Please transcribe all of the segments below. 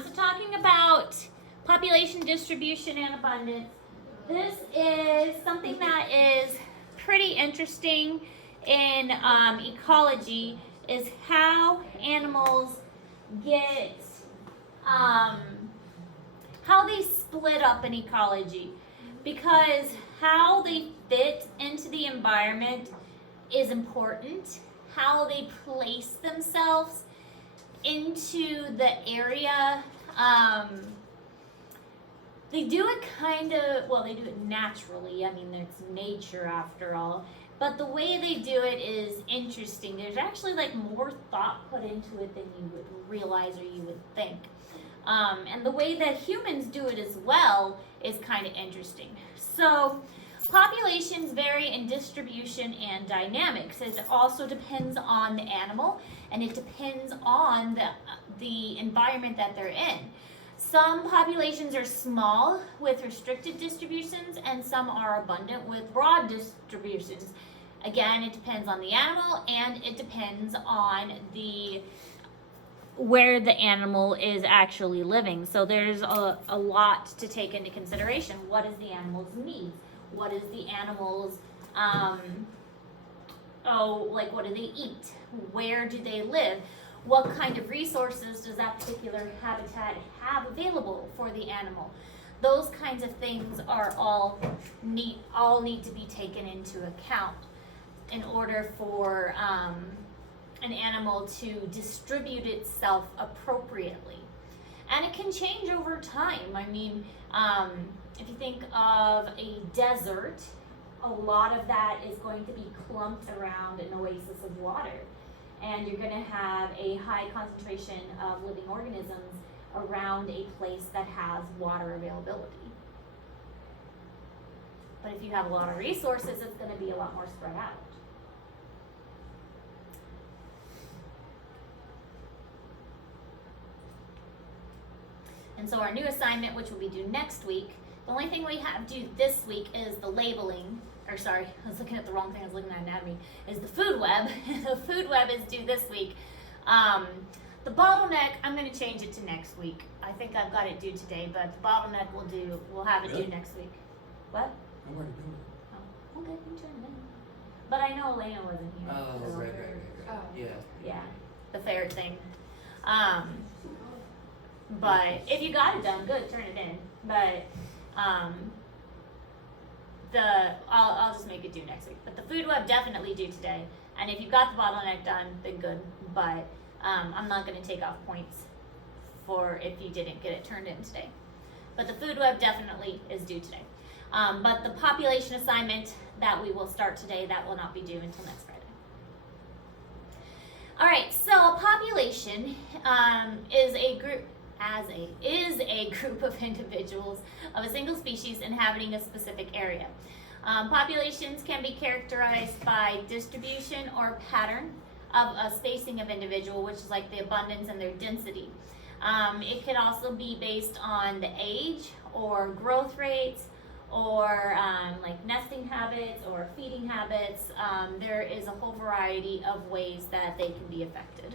So talking about population distribution and abundance, this is something that is pretty interesting in ecology, is how animals get, how they split up in ecology, because how they fit into the environment is important. How they place themselves into the area, they do it kind of, well, they do it naturally. I mean, it's nature after all. But the way they do it is interesting. There's actually like more thought put into it than you would realize or you would think. And the way that humans do it as well is kind of interesting. So populations vary in distribution and dynamics. It also depends on the animal, and it depends on the environment that they're in. Some populations are small with restricted distributions, and some are abundant with broad distributions. Again, it depends on the animal, and it depends on where the animal is actually living. So there's a lot to take into consideration. What is the animal's needs? What is the animal's, what do they eat? Where do they live? What kind of resources does that particular habitat have available for the animal? Those kinds of things are all need to be taken into account in order for an animal to distribute itself appropriately. And it can change over time. I mean, if you think of a desert, a lot of that is going to be clumped around an oasis of water. And you're going to have a high concentration of living organisms around a place that has water availability. But if you have a lot of resources, it's going to be a lot more spread out. And so our new assignment, which will be due next week, the only thing we have due this week is the labeling, or sorry, I was looking at the wrong thing, I was looking at anatomy, is the food web. The food web is due this week. The bottleneck, I'm going to change it to next week. I think I've got it due today, but the bottleneck we'll have it due next week. What? I'm already doing it. Oh, okay, you turn it in. But I know Elena wasn't here. Oh, so. right. Oh. Yeah. Yeah, the ferret thing. But if you got it done, good, turn it in. But I'll just make it due next week. But the food web definitely due today. And if you got the bottleneck done, then good. But I'm not going to take off points for if you didn't get it turned in today. But the food web definitely is due today. But the population assignment that we will start today, that will not be due until next Friday. All right, so a population is a group of individuals of a single species inhabiting a specific area. Populations can be characterized by distribution or pattern of a spacing of individual, which is like the abundance and their density. It can also be based on the age or growth rates or like nesting habits or feeding habits. There is a whole variety of ways that they can be affected.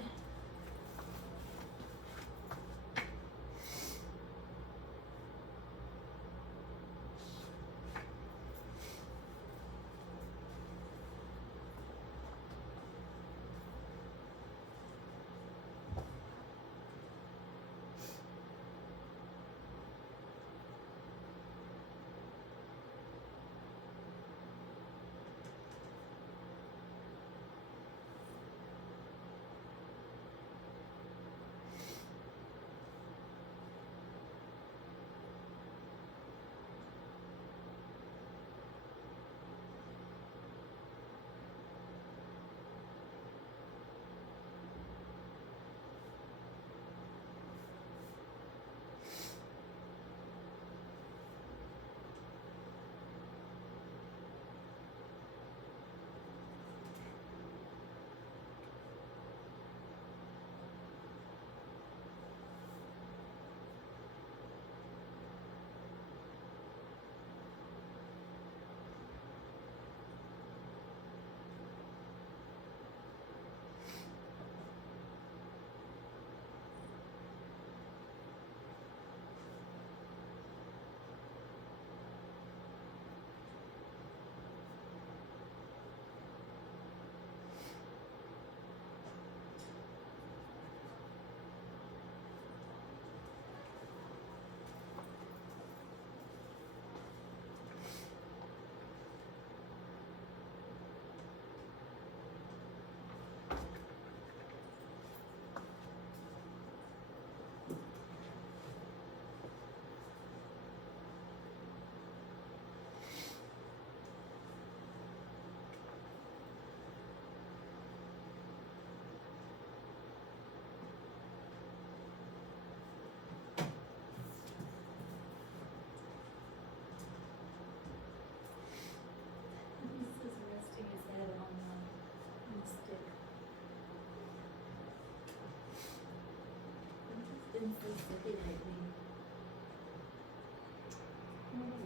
been so silly lately.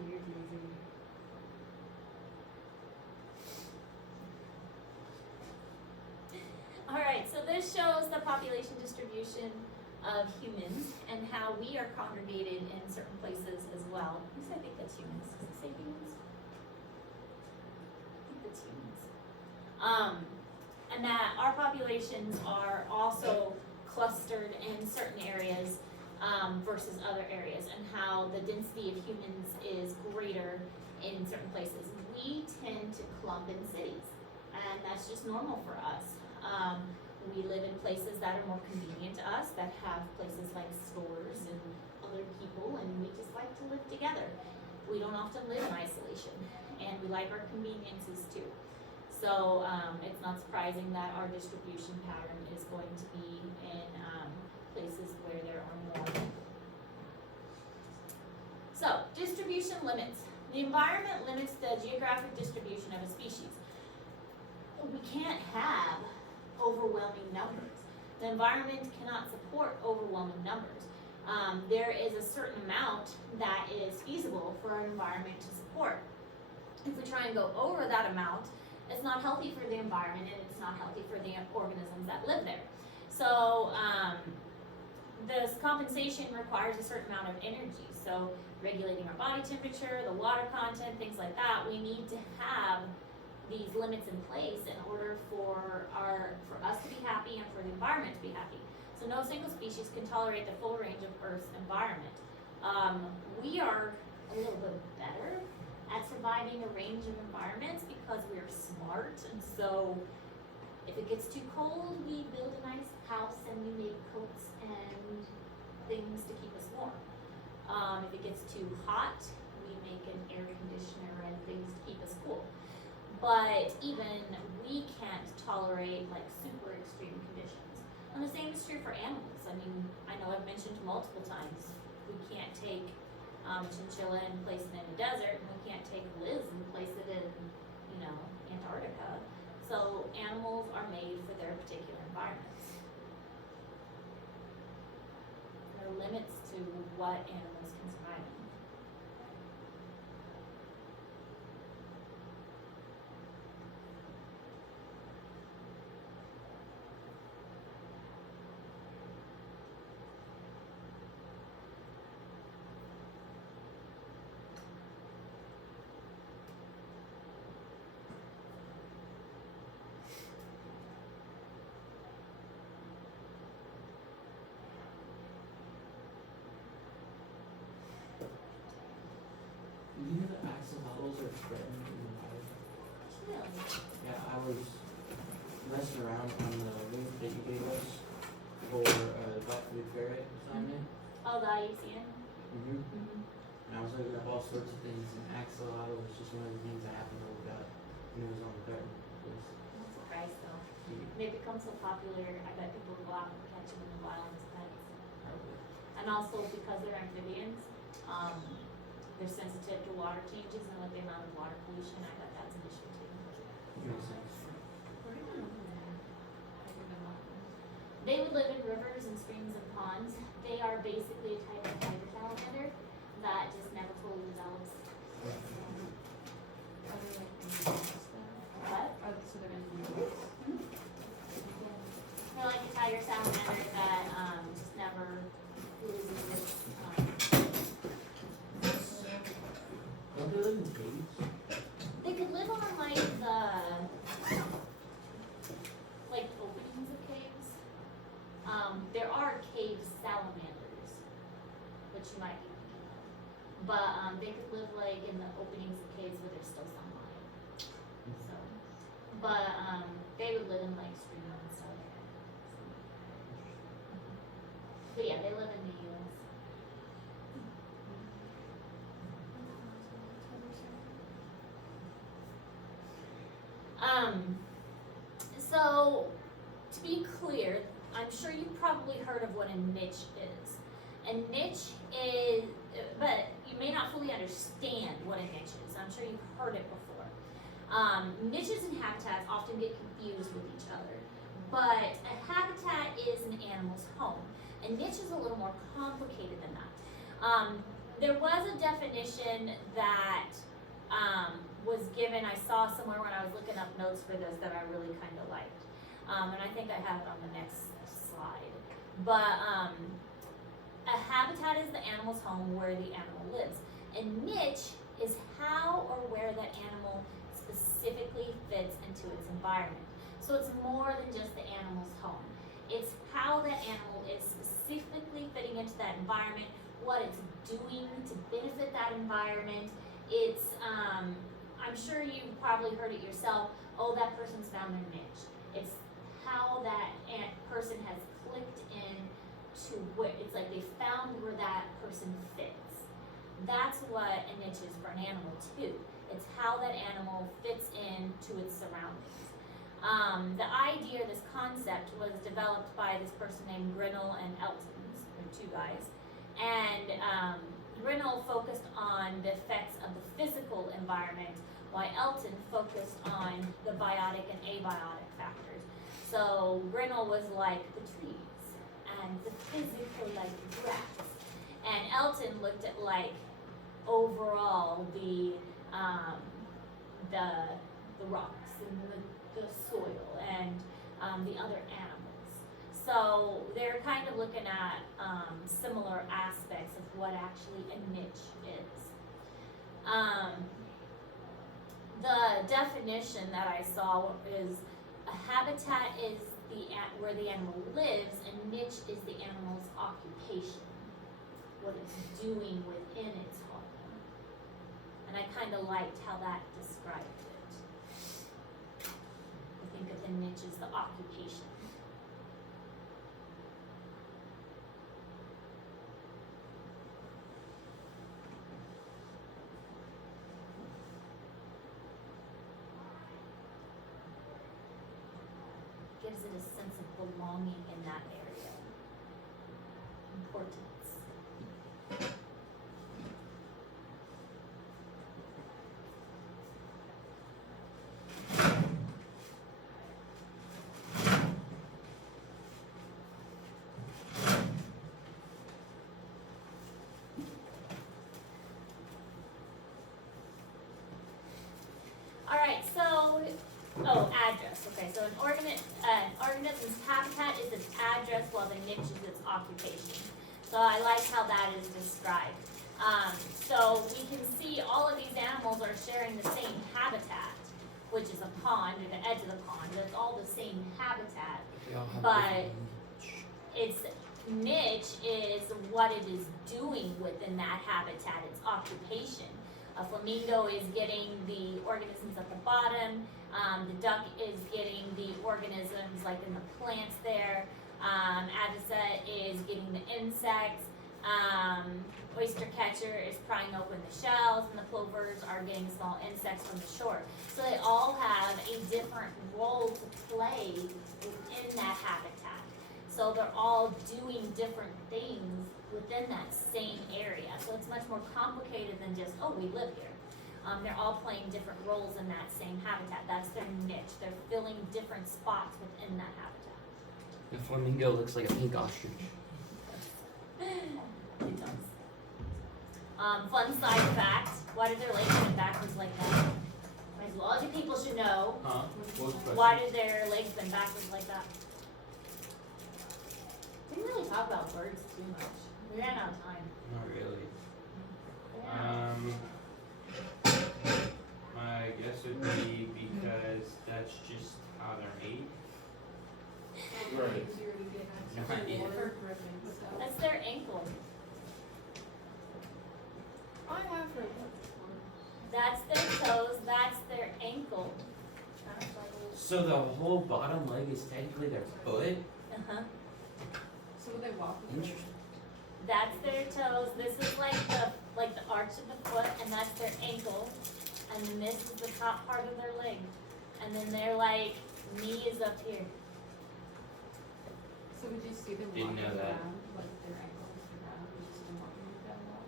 Weird lizard. Alright, so this shows the population distribution of humans and how we are congregated in certain places as well. At least I think that's humans. Does it say humans? I think that's humans. And that our populations are also clustered in certain areas versus other areas, and how the density of humans is greater in certain places. We tend to clump in cities, and that's just normal for us. We live in places that are more convenient to us, that have places like stores and other people, and we just like to live together. We don't often live in isolation, and we like our conveniences too. So it's not surprising that our distribution pattern is going to be in places where there are more. So, distribution limits. The environment limits the geographic distribution of a species. We can't have overwhelming numbers. The environment cannot support overwhelming numbers. There is a certain amount that is feasible for our environment to support. If we try and go over that amount, it's not healthy for the environment, and it's not healthy for the organisms that live there. So this compensation requires a certain amount of energy. So regulating our body temperature, the water content, things like that, we need to have these limits in place in order for us to be happy and for the environment to be happy. So no single species can tolerate the full range of Earth's environment. We are a little bit better at surviving a range of environments because we are smart, and so if it gets too cold, we build a nice house and we make coats and things to keep us warm. If it gets too hot, we make an air conditioner and things to keep us cool. But even we can't tolerate like super extreme conditions. And the same is true for animals. I mean, I know I've mentioned multiple times, we can't take chinchilla and place it in the desert, and we can't take Liz and place it in, Antarctica. So animals are made for their particular environments. There are limits to what animals can survive in. Do you know that axolotls are threatened in the wild? Really? Yeah, I was messing around on the link that you gave us for Black-footed ferret assignment. Oh, the IUCN? Mm-hmm. And I was looking up all sorts of things, and axolotl was just one of the things I happened to look up, and it was on the threatened list. I'm surprised though. Yeah, They become so popular, I bet people will go out and catch them in the wild as pets. probably. And also because they're amphibians, they're sensitive to water changes, and with the amount of water pollution, I bet that's an issue too. Makes sense. They would live in rivers and streams and ponds. They are basically a type of tiger salamander that just never fully develops. What? They're like a tiger salamander that just never loses its Don't they live in caves? They could live on like openings of caves. There are cave salamanders, which you might be thinking of. But they could live like in the openings of caves where there's still sunlight. So, but they would live in like streams and stuff. But yeah, they live in the U.S. So, to be clear, I'm sure you've probably heard of what a niche is. A niche is, but you may not fully understand what a niche is. I'm sure you've heard it before. Niches and habitats often get confused with each other, but a habitat is an animal's home. And niche is a little more complicated than that. There was a definition that was given, I saw somewhere when I was looking up notes for this that I really kind of liked. And I think I have it on the next slide. But a habitat is the animal's home where the animal lives. And niche is how or where that animal specifically fits into its environment. So it's more than just the animal's home. It's how that animal is specifically fitting into that environment, what it's doing to benefit that environment. It's, I'm sure you've probably heard it yourself, oh, that person's found their niche. It's how that person has clicked in to where, it's like they found where that person fits. That's what a niche is for an animal too. It's how that animal fits into its surroundings. The idea, this concept, was developed by this person named Grinnell and Elton, they're two guys, and Grinnell focused on the effects of the physical environment, while Elton focused on the biotic and abiotic factors. So Grinnell was like the trees, and the physical like the grass, and Elton looked at like overall the rocks and the soil and the other animals. So they're kind of looking at similar aspects of what actually a niche is. The definition that I saw is a habitat is where the animal lives, and niche is the animal's occupation, what it's doing within its home. And I kind of liked how that described it. I think of the niche as the occupation. Gives it a sense of belonging in that area. Importance. Alright, so address. Okay, so an organism's habitat is its address, while the niche is its occupation. So I like how that is described. So we can see all of these animals are sharing the same habitat, which is a pond or the edge of the pond. It's all the same habitat, but its niche is what it is doing within that habitat, its occupation. A flamingo is getting the organisms at the bottom. The duck is getting the organisms like in the plants there. Avisa is getting the insects. Oyster catcher is prying open the shells, and the plovers are getting small insects from the shore. So they all have a different role to play within that habitat. So they're all doing different things within that same area. So it's much more complicated than just, oh, we live here. They're all playing different roles in that same habitat. That's their niche. They're filling different spots within that habitat. The flamingo looks like a pink ostrich. It does. Fun side fact, why did their legs bend backwards like that? Zoology people should know. Huh? Why did their legs bend backwards like that? We didn't really talk about birds too much. We ran out of time. Not really. Yeah. My guess would be because that's just how they're made. Right. No idea. That's their ankle. I have heard that before. That's their toes. That's their ankle. So the whole bottom leg is technically their foot? Uh-huh. So would they walk with Interesting. That's their toes. This is like the arch of the foot, and that's their ankle. And then this is the top part of their leg. And then their like knee is up here. So would you see them Didn't walking know that. around, like their ankles around, would you see them walking like that a lot?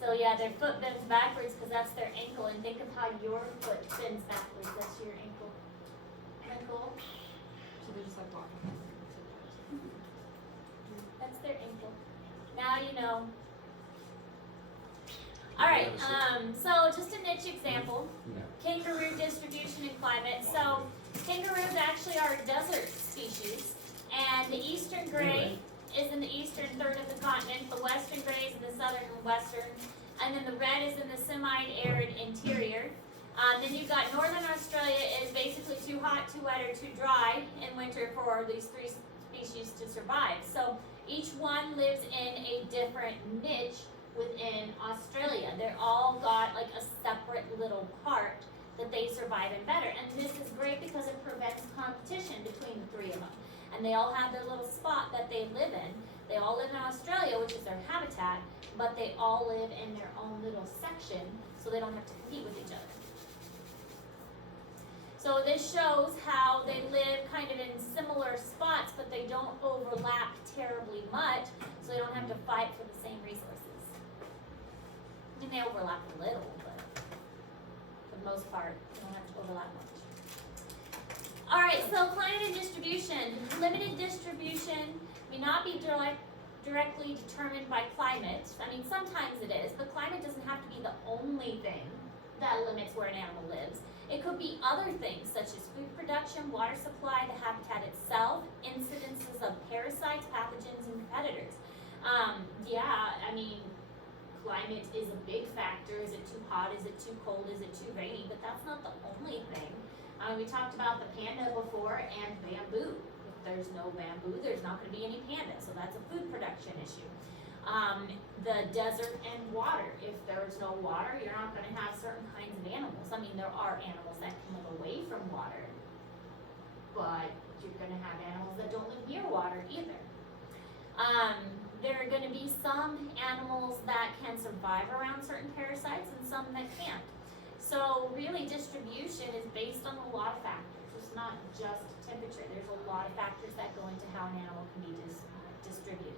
So yeah, their foot bends backwards because that's their ankle. And think of how your foot bends backwards. That's your ankle. Ankle. So they're just like walking. Now you know. Alright, so just a niche example. Yeah. Kangaroo distribution and climate. So kangaroos actually are a desert species, and the eastern gray is in the eastern third of the continent, the western gray is in the southern and western, and then the red is in the semi-arid interior. Then you've got northern Australia is basically too hot, too wet, or too dry in winter for these three species to survive. So each one lives in a different niche within Australia. They're all got like a separate little part that they survive in better. And this is great because it prevents competition between the three of them. And they all have their little spot that they live in. They all live in Australia, which is their habitat, but they all live in their own little section, so they don't have to compete with each other. So this shows how they live kind of in similar spots, but they don't overlap terribly much, so they don't have to fight for the same resources. I mean, they overlap a little, but for the most part, they don't have to overlap much. Alright, so climate and distribution. Limited distribution may not be directly determined by climate. I mean, sometimes it is, but climate doesn't have to be the only thing that limits where an animal lives. It could be other things such as food production, water supply, the habitat itself, incidences of parasites, pathogens, and predators. Yeah, I mean, climate is a big factor. Is it too hot? Is it too cold? Is it too rainy? But that's not the only thing. We talked about the panda before and bamboo. If there's no bamboo, there's not going to be any panda, so that's a food production issue. The desert and water. If there's no water, you're not going to have certain kinds of animals. I mean, there are animals that can live away from water, but you're going to have animals that don't live near water either. There are going to be some animals that can survive around certain parasites and some that can't. So really distribution is based on a lot of factors. It's not just temperature. There's a lot of factors that go into how an animal can be distributed.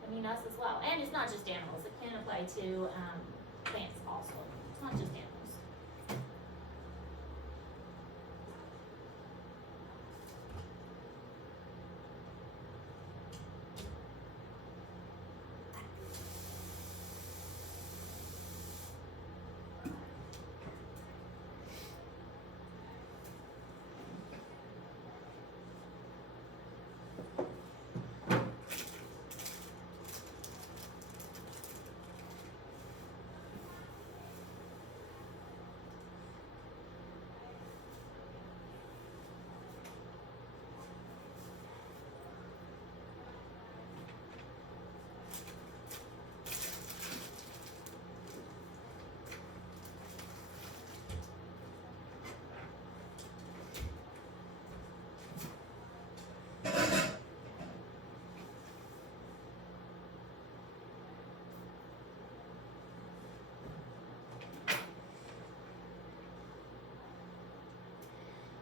I mean, us as well. And it's not just animals. It can apply to plants also. It's not just animals.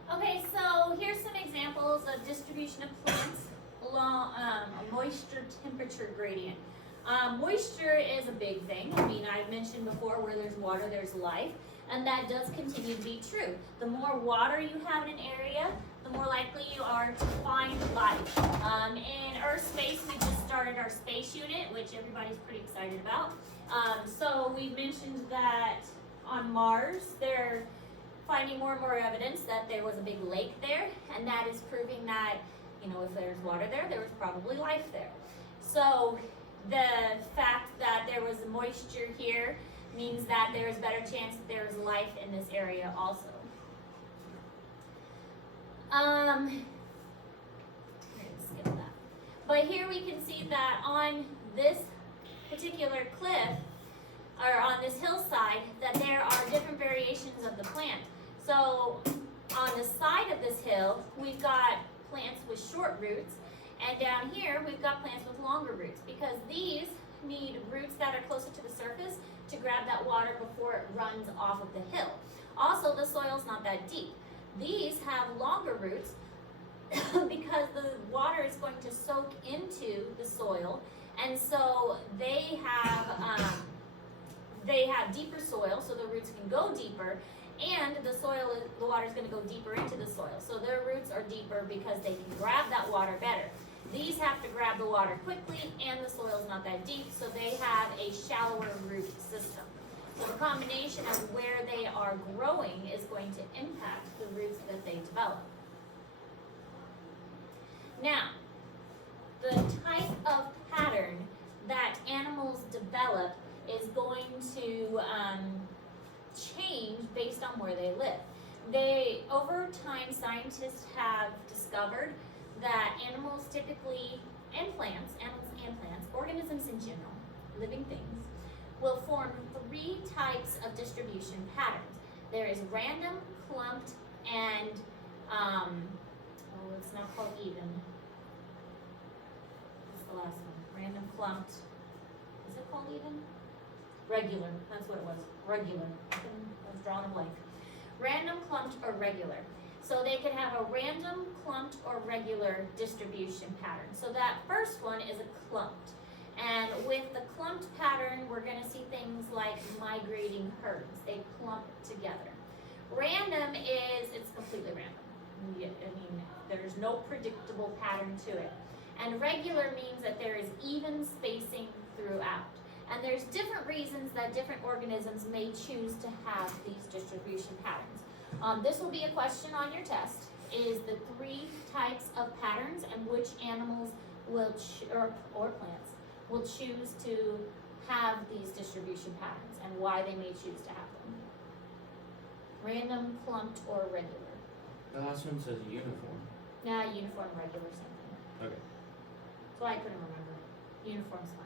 Okay, so here's some examples of distribution of plants along a moisture temperature gradient. Moisture is a big thing. I mean, I've mentioned before, where there's water, there's life, and that does continue to be true. The more water you have in an area, the more likely you are to find life. In Earth space, we just started our space unit, which everybody's pretty excited about. So we've mentioned that on Mars, they're finding more and more evidence that there was a big lake there, and that is proving that, you know, if there's water there, there was probably life there. So the fact that there was moisture here means that there is better chance that there is life in this area also. Skip that. But here we can see that on this particular cliff, or on this hillside, that there are different variations of the plant. So on the side of this hill, we've got plants with short roots, and down here we've got plants with longer roots, because these need roots that are closer to the surface to grab that water before it runs off of the hill. Also, the soil's not that deep. These have longer roots because the water is going to soak into the soil, and so they have deeper soil, so the roots can go deeper, and the water is going to go deeper into the soil. So their roots are deeper because they can grab that water better. These have to grab the water quickly, and the soil's not that deep, so they have a shallower root system. So the combination of where they are growing is going to impact the roots that they develop. Now, the type of pattern that animals develop is going to change based on where they live. Over time, scientists have discovered that animals typically, and plants, organisms in general, living things, will form 3 types of distribution patterns. There is random, clumped, and, it's not called even. What's the last one? Random, clumped, is it called even? Regular, that's what it was, regular. I was drawing a blank. Random, clumped, or regular. So they can have a random, clumped, or regular distribution pattern. So that first one is a clumped. And with the clumped pattern, we're gonna see things like migrating herds. They clump together. Random is, it's completely random. I mean, there's no predictable pattern to it. And regular means that there is even spacing throughout. And there's different reasons that different organisms may choose to have these distribution patterns. This will be a question on your test, is the 3 types of patterns and which animals will, or plants, will choose to have these distribution patterns and why they may choose to have them. Random, clumped, or regular. The last one says uniform. Nah, uniform, regular, same thing. Okay. So I couldn't remember. Uniform's fine.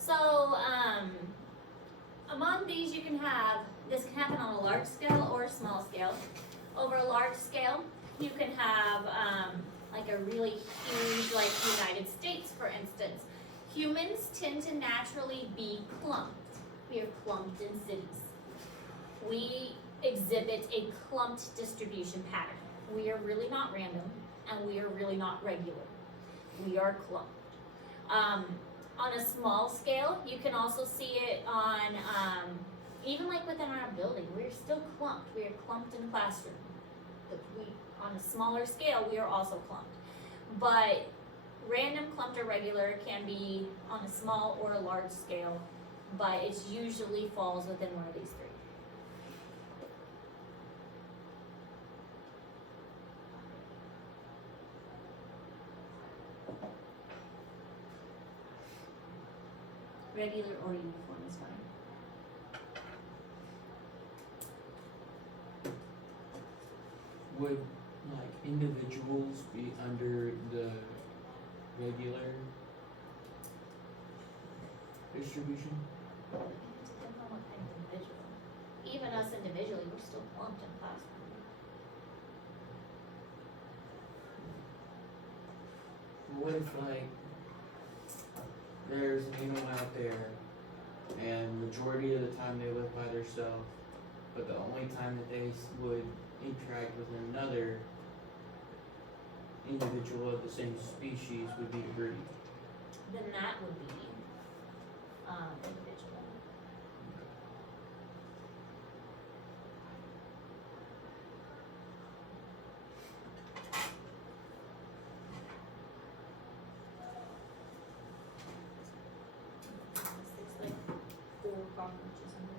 So, among these you can have, this can happen on a large scale or a small scale. Over a large scale, you can have like a really huge, like the United States, for instance. Humans tend to naturally be clumped. We are clumped in cities. We exhibit a clumped distribution pattern. We are really not random, and we are really not regular. We are clumped. On a small scale, you can also see it on, even like within our building, we're still clumped. We are clumped in the classroom. On a smaller scale, we are also clumped. But random, clumped, or regular can be on a small or a large scale, but it usually falls within one of these 3. Regular or uniform is fine. Would like individuals be under the regular distribution? Depends on what kind of individual. Even us individually, we're still clumped in classroom. What if like there's an animal out there and majority of the time they live by themselves, but the only time that they would interact with another individual of the same species would be to breed? Then that would be individual. It's like 4 cockroaches in there.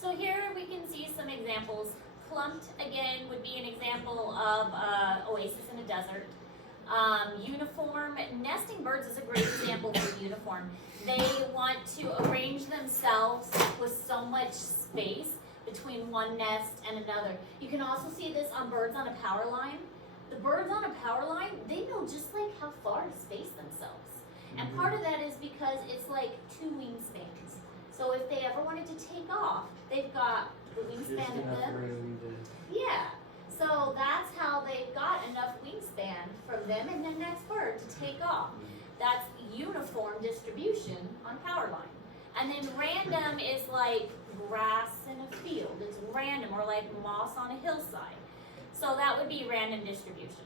So here we can see some examples. Clumped, again, would be an example of oasis in a desert. Uniform nesting birds is a great example for uniform. They want to arrange themselves with so much space between one nest and another. You can also see this on birds on a power line. The birds on a power line, they know just like how far to space themselves. And part of that is because it's like 2 wingspans. So if they ever wanted to take off, they've got the Just wingspan of enough them. room to. Yeah. So that's how they've got enough wingspan from them and the next bird to take off. That's uniform distribution on power line. And then random is like grass in a field. It's random, or like moss on a hillside. So that would be random distribution.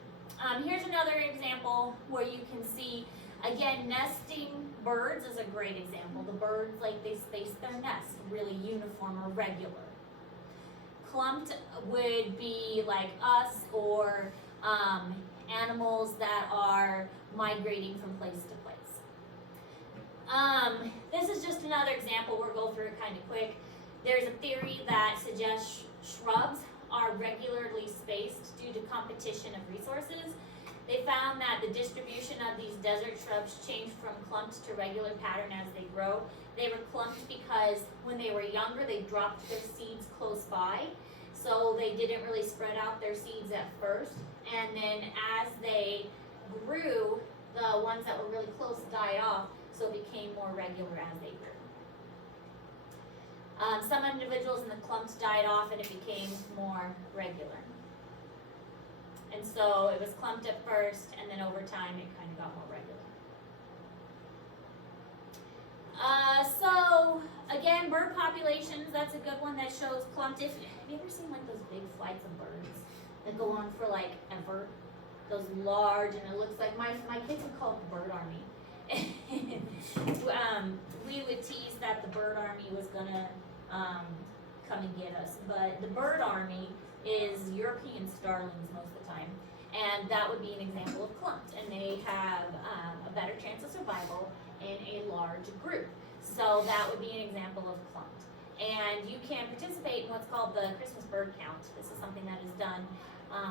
Here's another example where you can see, again, nesting birds is a great example. The birds, like, they space their nest really uniform or regular. Clumped would be like us, or animals that are migrating from place to place. This is just another example. We'll go through it kind of quick. There's a theory that suggests shrubs are regularly spaced due to competition of resources. They found that the distribution of these desert shrubs changed from clumped to regular pattern as they grow. They were clumped because when they were younger, they dropped their seeds close by. So they didn't really spread out their seeds at first. And then as they grew, the ones that were really close died off, so it became more regular as they grew. Some individuals in the clumps died off and it became more regular. And so it was clumped at first, and then over time it kind of got more regular. So again, bird populations, that's a good one that shows clumped. Have you ever seen like those big flights of birds that go on for like ever? Those large, and it looks like my kids would call it the bird army. We would tease that the bird army was gonna come and get us, but the bird army is European starlings most of the time, and that would be an example of clumped, and they have a better chance of survival in a large group. So that would be an example of clumped. And you can participate in what's called the Christmas bird count. This is something that is done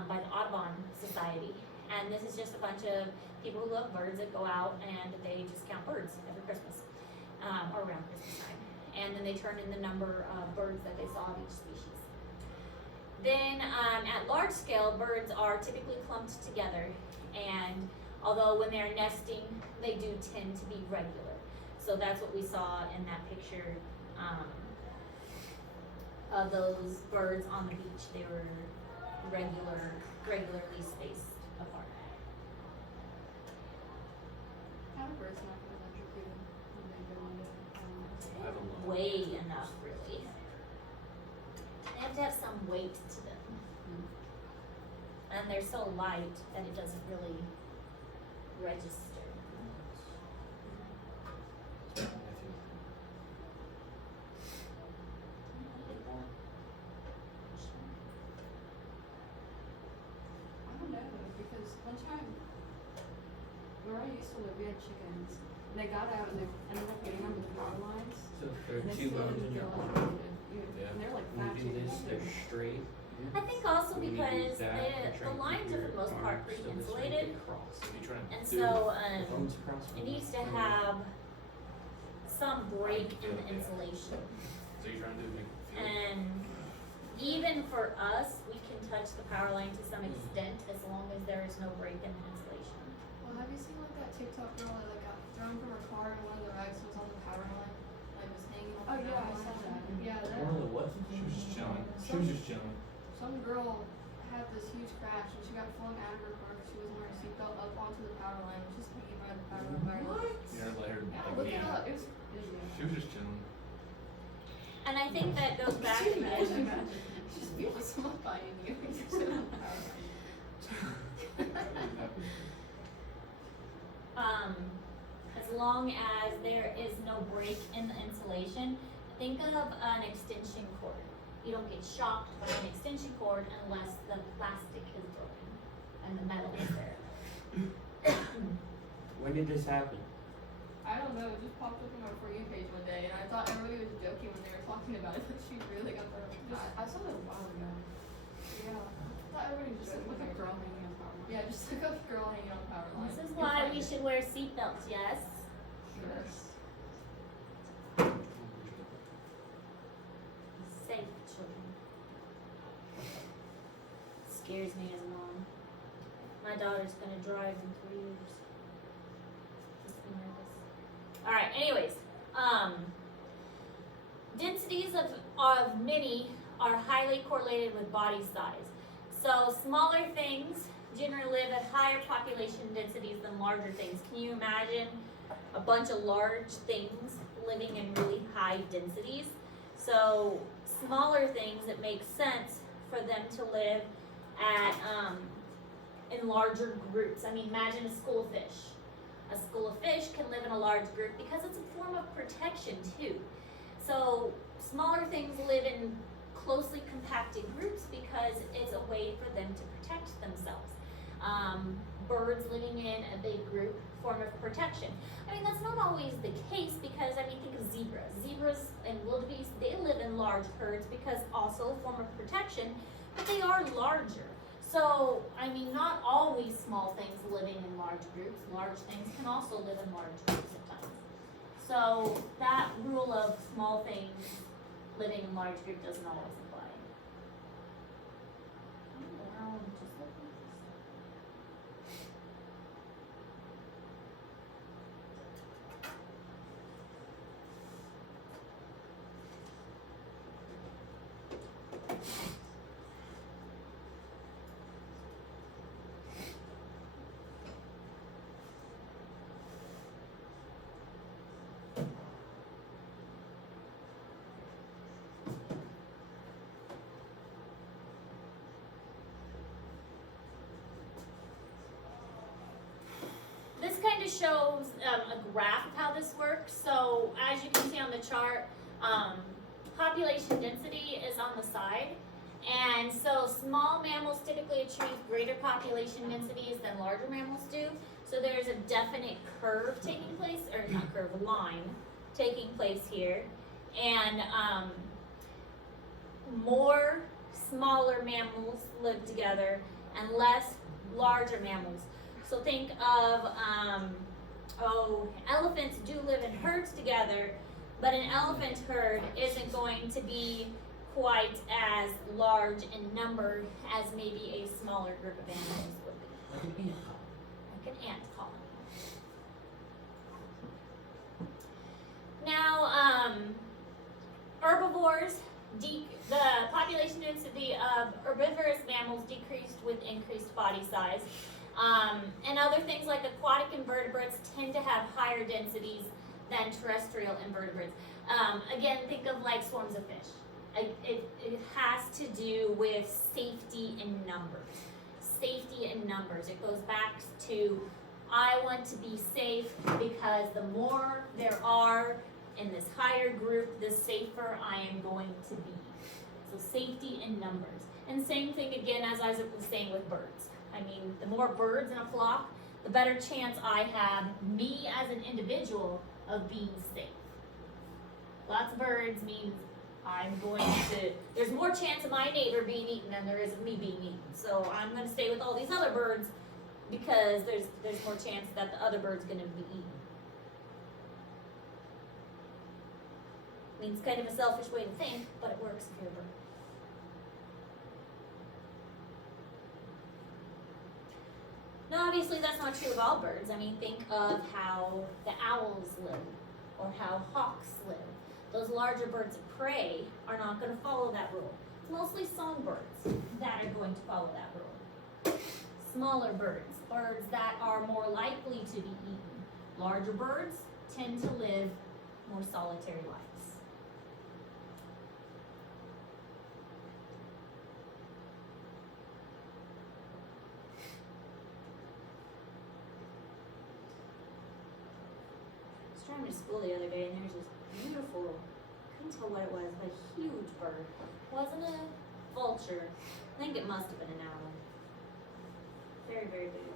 by the Audubon Society, and this is just a bunch of people who love birds that go out and they just count birds every Christmas or around Christmas time, and then they turn in the number of birds that they saw of each species. Then at large scale, birds are typically clumped together, and although when they're nesting, they do tend to be regular. So that's what we saw in that picture of those birds on the beach. They were regularly spaced apart. How do birds not get electrocuted when they go into I don't know. Way enough, really. They have to have some weight to them. And they're so light that it doesn't really register. I don't know though, because one time where I used to live, we had chickens, and they got out and they ended up getting under the power lines. So if there And are they 2 still bones in didn't your get arm, electrocuted. Yeah. And they're like when fat you do this, chickens. they're straight. I think also When you do because that, the lines are for the most part pretty insulated, Cross. If you try and do so Bones across it the- needs to have some break in the insulation. So you're trying to do like And even for us, we can touch the power line to some extent as long as there is no break in the insulation. Well, have you seen like that TikTok girl that like got thrown from her car and one of the rags was on the power line? Like was hanging on Oh the yeah, power I saw line? that. Yeah, that One of the what? she was just chilling. She was just chilling. some girl had this huge crash and she got flung out of her car because she wasn't wearing a seatbelt up onto the power line. She was just hanging by the power line. Yeah, let her Yeah, like look it yeah. up. It was She was just chilling. And I think that goes back to just people smellifying you. You're sitting on the power line. as long as there is no break in the insulation, think of an extension cord. You don't get shocked by an extension cord unless the plastic is broken and the metal is there. When did this happen? I don't know. It just popped up on my For You page one day, and I thought everybody was joking when they were talking about it. But she really got thrown. I saw that a while ago. Yeah. I thought everybody just look at girl hanging on power line. Yeah, just look up girl hanging on power line. This is You'll why find we it. should wear seatbelts, yes? Yes. Safe children. Scares me as a mom. My daughter's gonna drive in 3 years. Makes me nervous. Alright, anyways. Densities of many are highly correlated with body size. So smaller things generally live at higher population densities than larger things. Can you imagine a bunch of large things living in really high densities? So smaller things, it makes sense for them to live at in larger groups. I mean, imagine a school of fish. A school of fish can live in a large group because it's a form of protection too. So smaller things live in closely compacted groups because it's a way for them to protect themselves. Birds living in a big group, form of protection. I mean, that's not always the case because, I mean, think of zebras. Zebras and wildebeest, they live in large herds because also a form of protection, but they are larger. So, I mean, not always small things living in large groups. Large things can also live in large groups at times. So, that rule of small things living in large group doesn't always apply. Wow, just like this. This kind of shows a graph of how this works. So as you can see on the chart, population density is on the side. And so small mammals typically achieve greater population densities than larger mammals do. So there's a definite curve taking place, or not curve, line taking place here. And more smaller mammals live together and less larger mammals. So think of, elephants do live in herds together, but an elephant herd isn't going to be quite as large in number as maybe a smaller group of animals would be. Like an ant colony. Now, herbivores, the population density of herbivorous mammals decreased with increased body size. And other things like aquatic invertebrates tend to have higher densities than terrestrial invertebrates. Again, think of like swarms of fish. It has to do with safety in numbers. Safety in numbers. It goes back to, I want to be safe because the more there are in this higher group, the safer I am going to be. So safety in numbers. And same thing again as Isaac was saying with birds. I mean, the more birds in a flock, the better chance I have, me as an individual, of being safe. Lots of birds means I'm going to, there's more chance of my neighbor being eaten than there is of me being eaten. So I'm going to stay with all these other birds because there's more chance that the other bird's going to be eaten. I mean, it's kind of a selfish way to think, but it works if you're a bird. Now, obviously, that's not true of all birds. I mean, think of how the owls live or how hawks live. Those larger birds of prey are not going to follow that rule. It's mostly songbirds that are going to follow that rule. Smaller birds, birds that are more likely to be eaten. Larger birds tend to live more solitary lives. I was driving to school the other day and there's this beautiful, couldn't tell what it was, but a huge bird. Wasn't a vulture. I think it must have been an owl. Very, very big.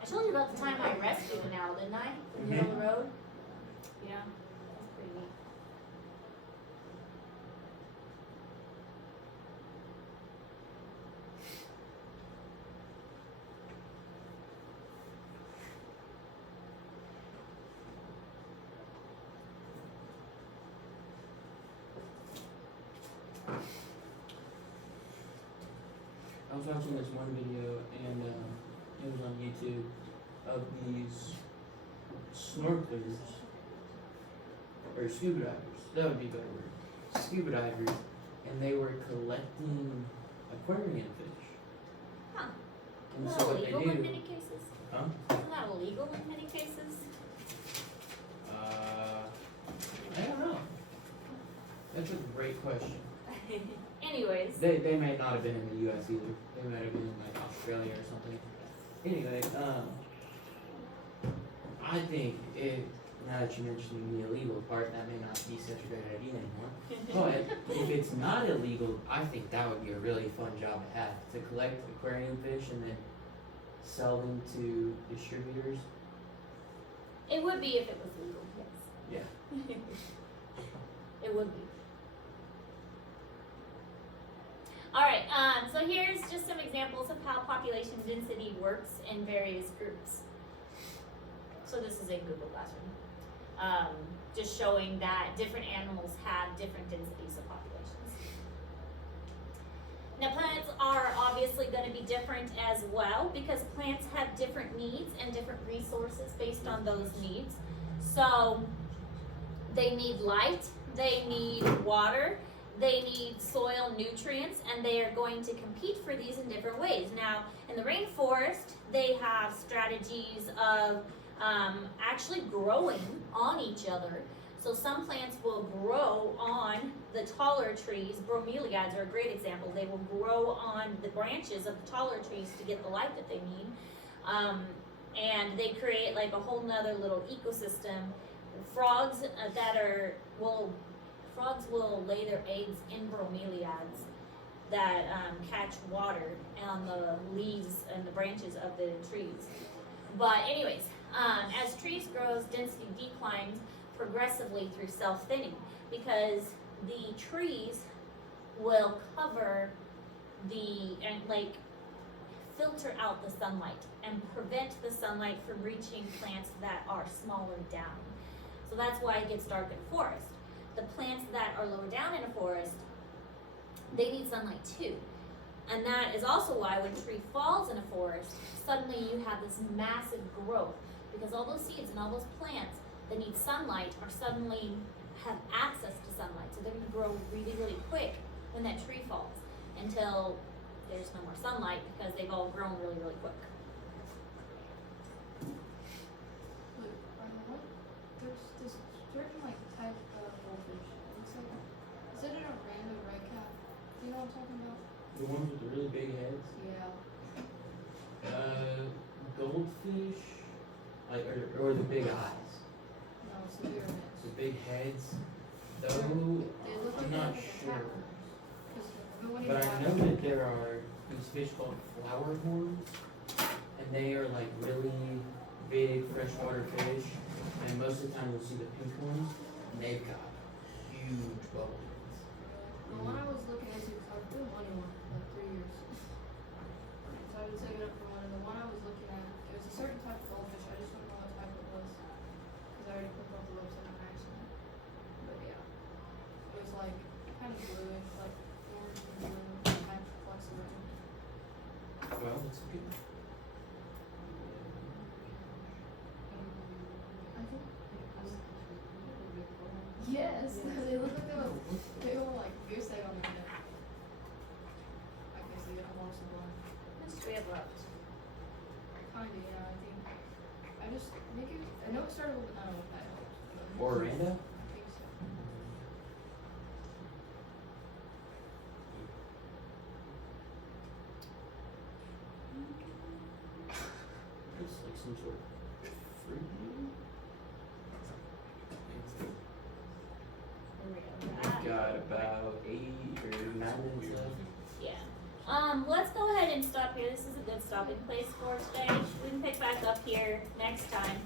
I told you about the time I rescued an owl, didn't I? From the middle of the road? Yeah, that's pretty neat. was watching this one video and it was on YouTube of these snorkelers or scuba divers. That would be a better word. Scuba divers, and they were collecting aquarium fish. Huh. And Not so what they illegal in do? many cases. Huh? Not illegal in many cases. I don't know. That's a great question. Anyways. They may not have been in the U.S. either. They might have been in like Australia or something. Anyway, I think now that you mentioned the illegal part, that may not be such a great idea anymore. But if it's not illegal, I think that would be a really fun job to have, to collect aquarium fish and then sell them to distributors. It would be if it was legal, yes. Yeah. It would be. Alright, so here's just some examples of how population density works in various groups. So this is in Google Classroom. Just showing that different animals have different densities of populations. Now plants are obviously going to be different as well because plants have different needs and different resources based on those needs. So they need light, they need water, they need soil nutrients, and they are going to compete for these in different ways. Now, in the rainforest, they have strategies of actually growing on each other. So some plants will grow on the taller trees. Bromeliads are a great example. They will grow on the branches of the taller trees to get the light that they need. And they create like a whole nother little ecosystem. Frogs frogs will lay their eggs in bromeliads that catch water on the leaves and the branches of the trees. But anyways, as trees grow, density declines progressively through self-thinning because the trees will cover and filter out the sunlight and prevent the sunlight from reaching plants that are smaller down. So that's why it gets dark in a forest. The plants that are lower down in a forest, they need sunlight too. And that is also why when a tree falls in a forest, suddenly you have this massive growth because all those seeds and all those plants that need sunlight are suddenly have access to sunlight. So they're going to grow really, really quick when that tree falls until there's no more sunlight because they've all grown really, really quick. Look, there's this certain type of goldfish. It looks like, is it a random red cap? Do you know what I'm talking about? The ones with the really big heads. Yeah. Goldfish, or the big eyes. No, it's the bigger ones. The big heads. Though They look like I'm they not have like a sure. cap. But I know that there are these fish called flower horns, and they are like really big freshwater fish. And most of the time you'll see the pink ones, and they've got huge bubbles. The one I was looking into, because I've been wanting one for like 3 years. So I've been saving up for one, and the one I was looking at, it was a certain type of goldfish. I just don't know what type it was. Because I already clicked off the website on accident. But yeah. It was like kind of bluish, like orange and blue, and had flecks around. Well, it's good. I think. Yes, they look like they were like goose egg on their head. I can see it. I'm also blind. How much do we have left? Kinda, yeah. I think. I know it started with an O. That helped. Orlando? I think so. It's like some sort of fruit. We've got about 8 or 9 minutes left. Yeah. Let's go ahead and stop here. This is a good stopping place for today. We can pick back up here next time.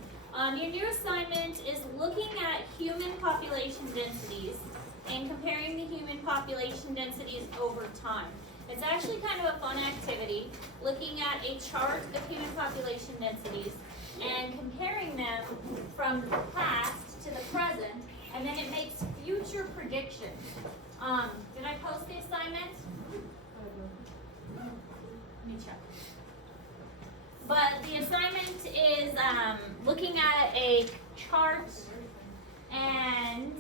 Your new assignment is looking at human population densities and comparing the human population densities over time. It's actually kind of a fun activity, looking at a chart of human population densities and comparing them from the past to the present, and then it makes future predictions. Did I post the assignment? me check. But the assignment is looking at a chart and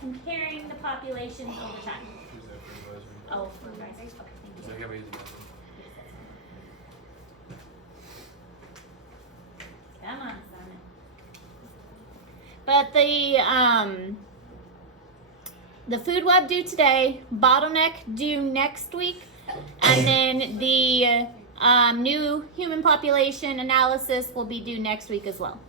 comparing the populations over time. Who's that for advisory? Oh, for advisory. Okay, thank So you. I gotta use the bathroom. Come on, Simon. But the food web due today, bottleneck due next week, and then the new human population analysis will be due next week as well.